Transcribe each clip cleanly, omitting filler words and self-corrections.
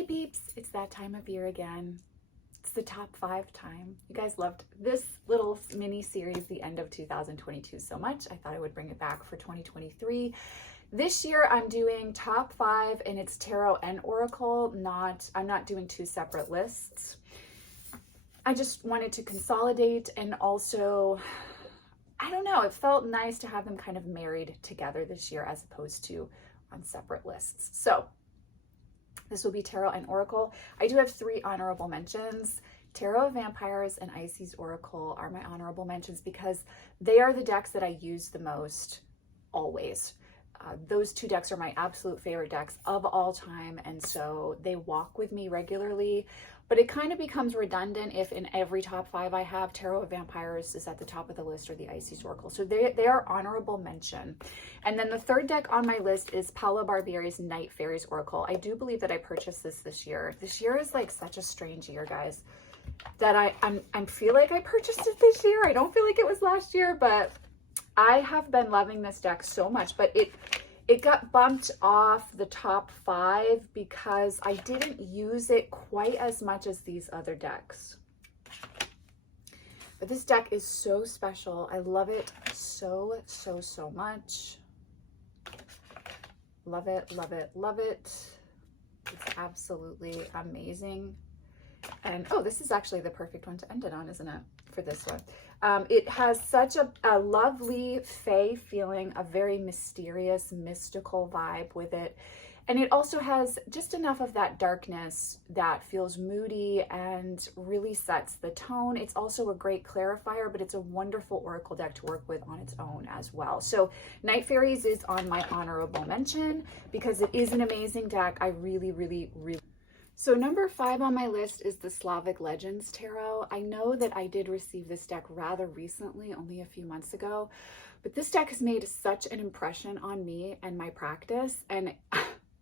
Hey peeps, it's that time of year again. It's the top 5 time. You guys loved this little mini series, the end of 2022, so much. I thought I would bring it back for 2023. This year I'm doing top 5 and it's tarot and oracle. I'm not doing 2 separate lists. I just wanted to consolidate, and also, I don't know, it felt nice to have them kind of married together this year as opposed to on separate lists. So this will be tarot and oracle. I do have 3 honorable mentions. Tarot of Vampyres and Archetypes Oracle are my honorable mentions because they are the decks that I use the most always. Those 2 decks are my absolute favorite decks of all time, and so they walk with me regularly. But it kind of becomes redundant if in every top 5 I have Tarot of Vampyres is at the top of the list or the Archetypes Oracle. So they are honorable mention. And then the 3rd deck on my list is Barbieri's Faeries Oracle. I do believe that I purchased this year. This year is like such a strange year, guys, that I feel like I purchased it this year. I don't feel like it was last year, but I have been loving this deck so much. But it got bumped off the top 5 because I didn't use it quite as much as these other decks. But this deck is so special. I love it so much. Love it, love it, love it. It's absolutely amazing. And oh, this is actually the perfect one to end it on, isn't it? For this one. It has such a lovely fae feeling, a very mysterious, mystical vibe with it. And it also has just enough of that darkness that feels moody and really sets the tone. It's also a great clarifier, but it's a wonderful oracle deck to work with on its own as well. So Night Faeries is on my honorable mention because it is an amazing deck. I really. So number 5 on my list is the Slavic Legends Tarot. I know that I did receive this deck rather recently, only a few months ago, but this deck has made such an impression on me and my practice, and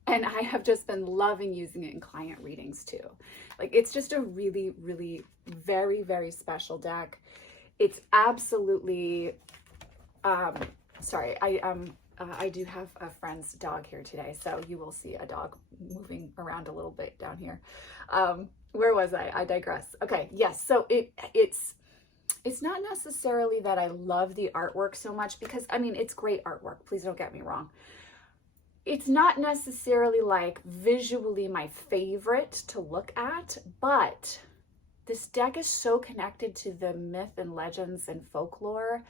I have just been loving using it in client readings too. Like, it's just a really very special deck. It's absolutely, sorry, I do have a friend's dog here today, so you will see a dog moving around a little bit down here. Where was I? I digress. Okay, yes, so it's not necessarily that I love the artwork so much, because, I mean, it's great artwork. Please don't get me wrong. It's not necessarily like visually my favorite to look at, but this deck is so connected to the myth and legends and folklore.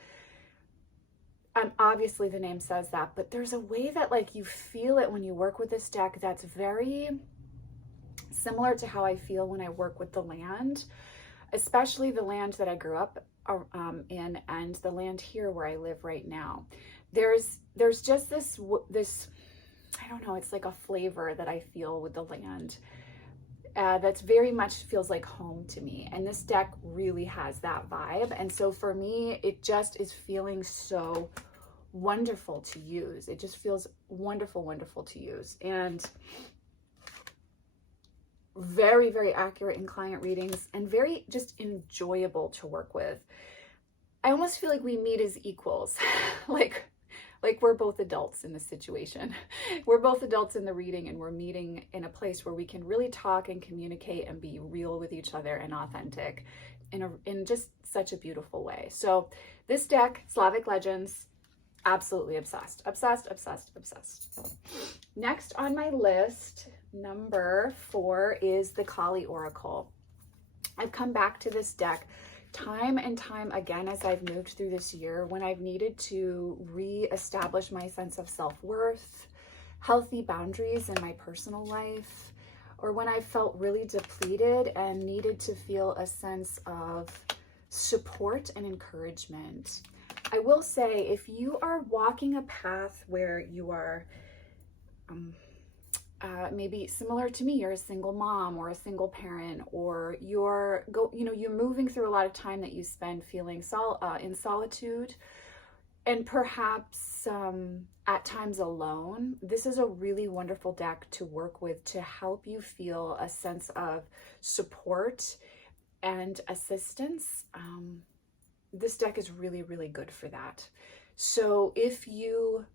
And obviously the name says that, but there's a way that like you feel it when you work with this deck that's very similar to how I feel when I work with the land, especially the land that I grew up in and the land here where I live right now. There's just this, I don't know, it's like a flavor that I feel with the land that's very much feels like home to me. And this deck really has that vibe. And so for me, it just is feeling so wonderful to use. It just feels wonderful to use, and very accurate in client readings, and very just enjoyable to work with. I almost feel like we meet as equals. like we're both adults in this situation. We're both adults in the reading, and we're meeting in a place where we can really talk and communicate and be real with each other and authentic in just such a beautiful way. So this deck, Slavic Legends, absolutely obsessed. Next on my list, number 4, is the Collie Oracle. I've come back to this deck time and time again as I've moved through this year, when I've needed to re-establish my sense of self-worth, healthy boundaries in my personal life, or when I felt really depleted and needed to feel a sense of support and encouragement. I will say, if you are walking a path where you are maybe similar to me, you're a single mom or a single parent, or you're moving through a lot of time that you spend feeling in solitude, and perhaps at times alone, this is a really wonderful deck to work with to help you feel a sense of support and assistance. This deck is really good for that. So if you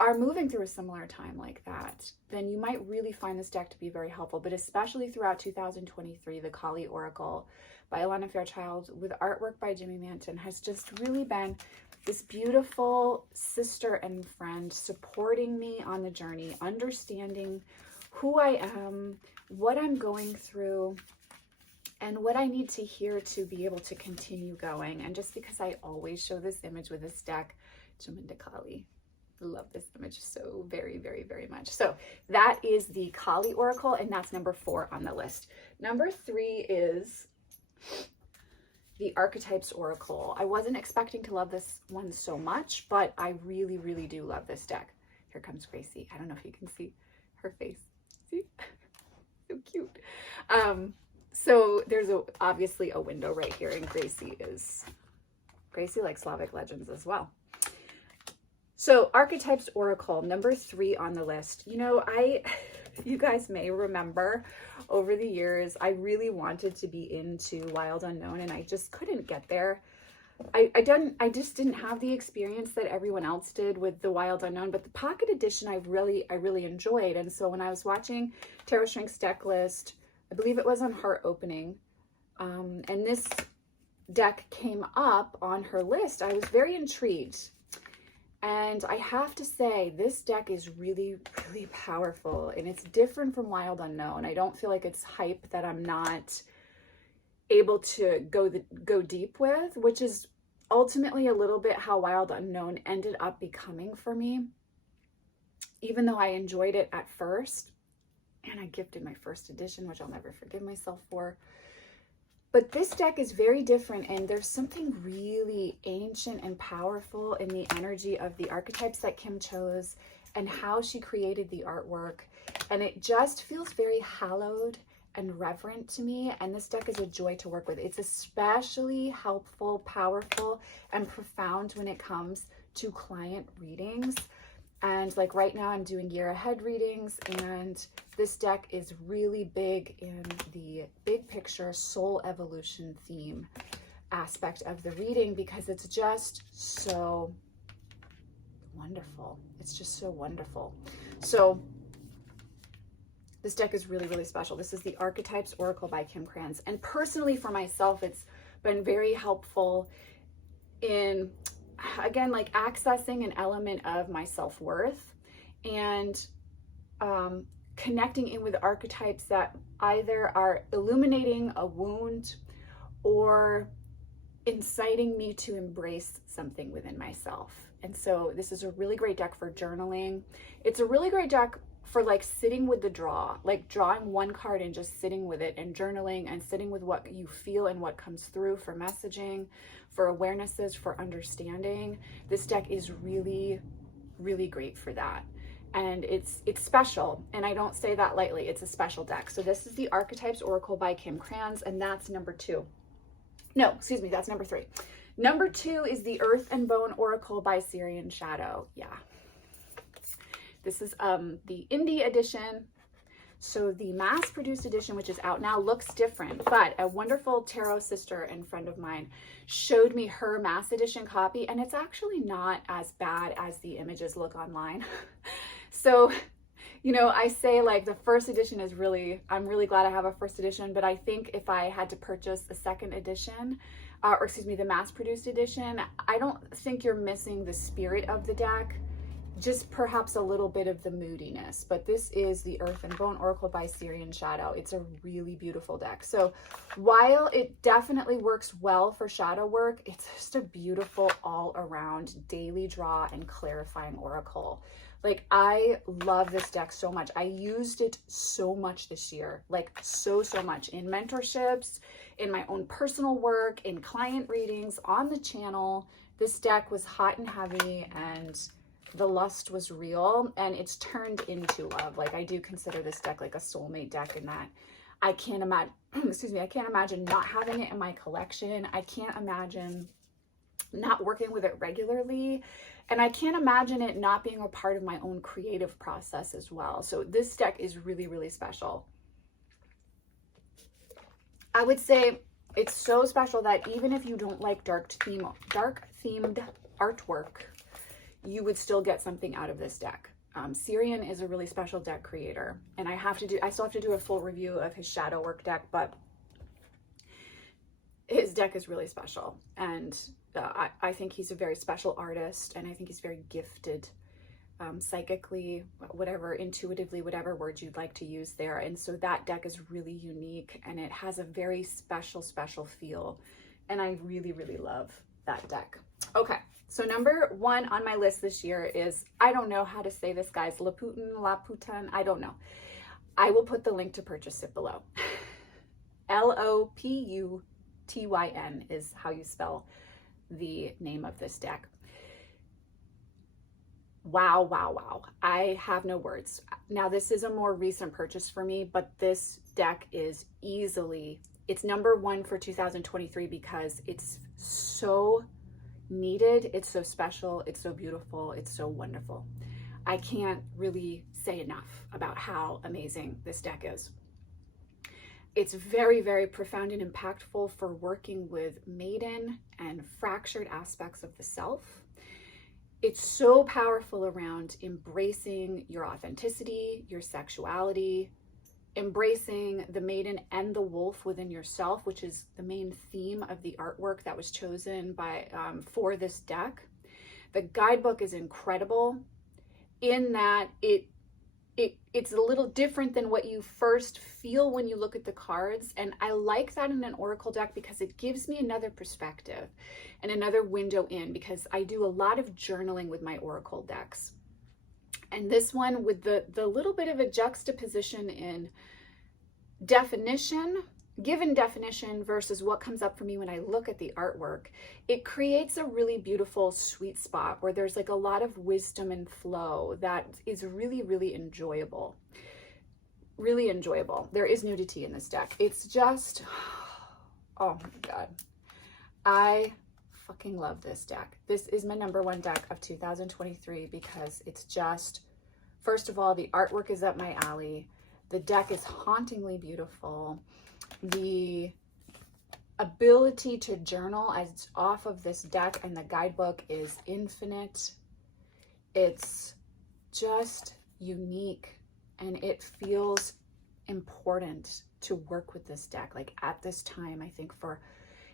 are moving through a similar time like that, then you might really find this deck to be very helpful. But especially throughout 2023, the Collie Oracle by Alana Fairchild with artwork by Jimmy Manton has just really been this beautiful sister and friend supporting me on the journey, understanding who I am, what I'm going through, and what I need to hear to be able to continue going. And just because I always show this image with this deck, Jaminda Collie. Love this image so very, very, very much. So that is the Collie Oracle, and that's number 4 on the list. Number 3 is the Archetypes Oracle. I wasn't expecting to love this one so much, but I really, really do love this deck. Here comes Gracie. I don't know if you can see her face. See? So cute. So there's obviously a window right here, and Gracie likes Slavic Legends as well. So Archetypes Oracle, number 3 on the list. You know, you guys may remember over the years, I really wanted to be into Wild Unknown, and I just couldn't get there. I just didn't have the experience that everyone else did with the Wild Unknown, but the Pocket Edition I really enjoyed. And so when I was watching Tarot Shrink's deck list, I believe it was on Heart Opening, and this deck came up on her list, I was very intrigued. And I have to say, this deck is really, really powerful, and it's different from Wild Unknown. I don't feel like it's hype that I'm not able to go deep with, which is ultimately a little bit how Wild Unknown ended up becoming for me. Even though I enjoyed it at first, and I gifted my first edition, which I'll never forgive myself for. But this deck is very different, and there's something really ancient and powerful in the energy of the archetypes that Kim chose and how she created the artwork. And it just feels very hallowed and reverent to me, and this deck is a joy to work with. It's especially helpful, powerful, and profound when it comes to client readings. And like right now I'm doing year ahead readings, and this deck is really big in the big picture soul evolution theme aspect of the reading, because it's just so wonderful. It's just so wonderful. So this deck is really, really special. This is the Archetypes Oracle by Kim Krans. And personally for myself, it's been very helpful in, again, like accessing an element of my self-worth and connecting in with archetypes that either are illuminating a wound or inciting me to embrace something within myself. And so this is a really great deck for journaling. It's a really great deck for like sitting with the draw, like drawing one card and just sitting with it and journaling and sitting with what you feel and what comes through for messaging, for awarenesses, for understanding. This deck is really, really great for that. And it's special, and I don't say that lightly. It's a special deck. So this is the Archetypes Oracle by Kim Krans, and that's number 2. No, excuse me, that's number 3. Number 2 is the Earth and Bone Oracle by Syrian Shadow. Yeah. This is the indie edition. So the mass-produced edition, which is out now, looks different, but a wonderful tarot sister and friend of mine showed me her mass edition copy, and it's actually not as bad as the images look online. So, you know, I say like the first edition is really, I'm really glad I have a first edition, but I think if I had to purchase a second edition, or excuse me, the mass-produced edition, I don't think you're missing the spirit of the deck, just perhaps a little bit of the moodiness. But this is the Earth and Bone Oracle by Syrian Shadow. It's a really beautiful deck. So while it definitely works well for shadow work, it's just a beautiful all-around daily draw and clarifying oracle. Like, I love this deck so much. I used it so much this year, like so much in mentorships, in my own personal work, in client readings, on the channel. This deck was hot and heavy, and the lust was real, and it's turned into love. Like, I do consider this deck like a soulmate deck in that I can't imagine, excuse me, I can't imagine not having it in my collection. I can't imagine not working with it regularly. And I can't imagine it not being a part of my own creative process as well. So this deck is really, really special. I would say it's so special that even if you don't like dark themed artwork, you would still get something out of this deck. Syrian is a really special deck creator, and I still have to do a full review of his shadow work deck, but his deck is really special, and I think he's a very special artist, and I think he's very gifted, psychically, whatever, intuitively, whatever words you'd like to use there. And so that deck is really unique, and it has a very special feel, and I really, really love that deck. Okay, so number 1 on my list this year is, I don't know how to say this, guys, Loputyn, I don't know. I will put the link to purchase it below. Loputyn is how you spell the name of this deck. Wow, wow, wow. I have no words. Now, this is a more recent purchase for me, but this deck is easily, it's number 1 for 2023 because it's so needed, it's so special, it's so beautiful, it's so wonderful. I can't really say enough about how amazing this deck is. It's very, very profound and impactful for working with maiden and fractured aspects of the self. It's so powerful around embracing your authenticity, your sexuality, embracing the maiden and the wolf within yourself, which is the main theme of the artwork that was chosen by for this deck. The guidebook is incredible in that it's a little different than what you first feel when you look at the cards. And I like that in an Oracle deck because it gives me another perspective and another window in, because I do a lot of journaling with my Oracle decks. And this one, with the little bit of a juxtaposition in definition, given definition versus what comes up for me when I look at the artwork, it creates a really beautiful sweet spot where there's like a lot of wisdom and flow that is really, really enjoyable. Really enjoyable. There is nudity in this deck. It's just, oh my God. I fucking love this deck. This is my number 1 deck of 2023 because it's just, first of all, the artwork is up my alley. The deck is hauntingly beautiful. The ability to journal as off of this deck and the guidebook is infinite. It's just unique, and it feels important to work with this deck. Like at this time, I think for,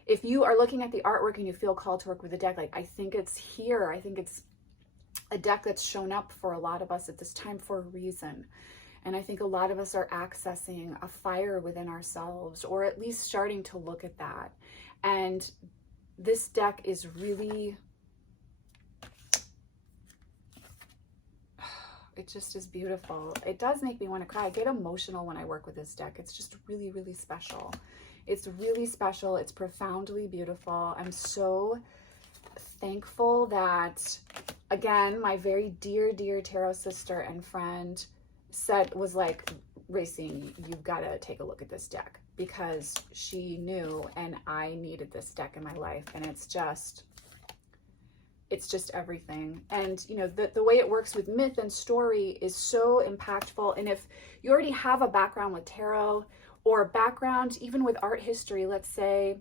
if you are looking at the artwork and you feel called to work with the deck, like I think it's here. I think it's a deck that's shown up for a lot of us at this time for a reason. And I think a lot of us are accessing a fire within ourselves, or at least starting to look at that. And this deck is really, it just is beautiful. It does make me want to cry. I get emotional when I work with this deck. It's just really, really special. It's really special. It's profoundly beautiful. I'm so thankful that, again, my very dear, dear tarot sister and friend was like, Racine, you've got to take a look at this deck, because she knew and I needed this deck in my life. And it's just everything. And you know, the way it works with myth and story is so impactful. And if you already have a background with tarot, or a background even with art history, let's say,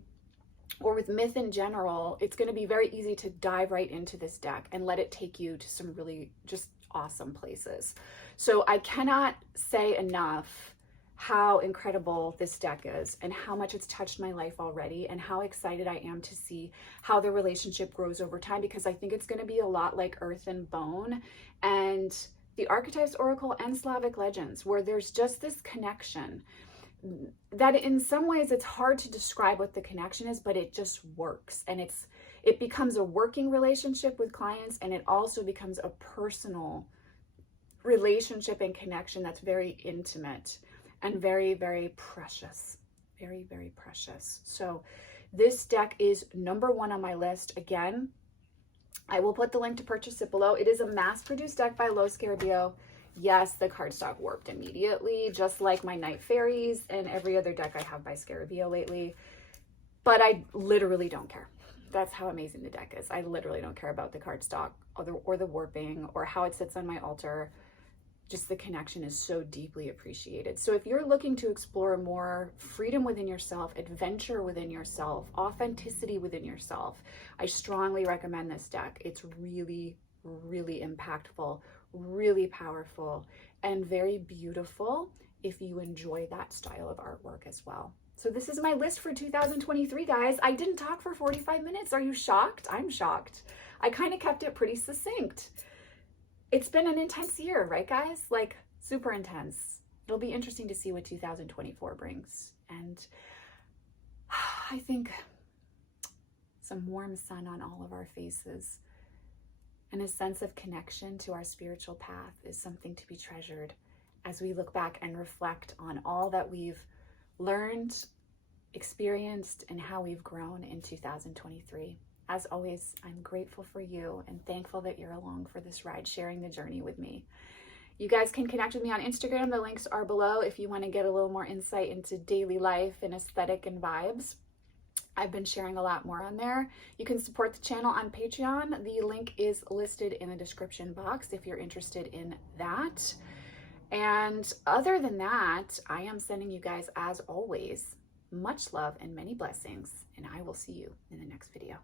or with myth in general, it's going to be very easy to dive right into this deck and let it take you to some really just awesome places. So I cannot say enough how incredible this deck is, and how much it's touched my life already, and how excited I am to see how the relationship grows over time, because I think it's going to be a lot like Earth and Bone and the Archetypes Oracle and Slavic Legends, where there's just this connection that in some ways it's hard to describe what the connection is, but it just works. And it becomes a working relationship with clients, and it also becomes a personal relationship and connection that's very intimate and very, very precious. Very, very precious. So this deck is number 1 on my list. Again, I will put the link to purchase it below. It is a mass-produced deck by Los Scarabeo. Yes, the cardstock warped immediately, just like my Night Faeries and every other deck I have by Scarabeo lately. But I literally don't care. That's how amazing the deck is. I literally don't care about the cardstock or the warping or how it sits on my altar. Just the connection is so deeply appreciated. So if you're looking to explore more freedom within yourself, adventure within yourself, authenticity within yourself, I strongly recommend this deck. It's really, really impactful, really powerful, and very beautiful if you enjoy that style of artwork as well. So this is my list for 2023, guys. I didn't talk for 45 minutes. Are you shocked? I'm shocked. I kind of kept it pretty succinct. It's been an intense year, right, guys? Like, super intense. It'll be interesting to see what 2024 brings. And I think some warm sun on all of our faces and a sense of connection to our spiritual path is something to be treasured as we look back and reflect on all that we've learned, experienced, and how we've grown in 2023. As always, I'm grateful for you and thankful that you're along for this ride, sharing the journey with me. You guys can connect with me on Instagram. The links are below if you want to get a little more insight into daily life and aesthetic and vibes. I've been sharing a lot more on there. You can support the channel on Patreon. The link is listed in the description box if you're interested in that. And other than that, I am sending you guys, as always, much love and many blessings, and I will see you in the next video.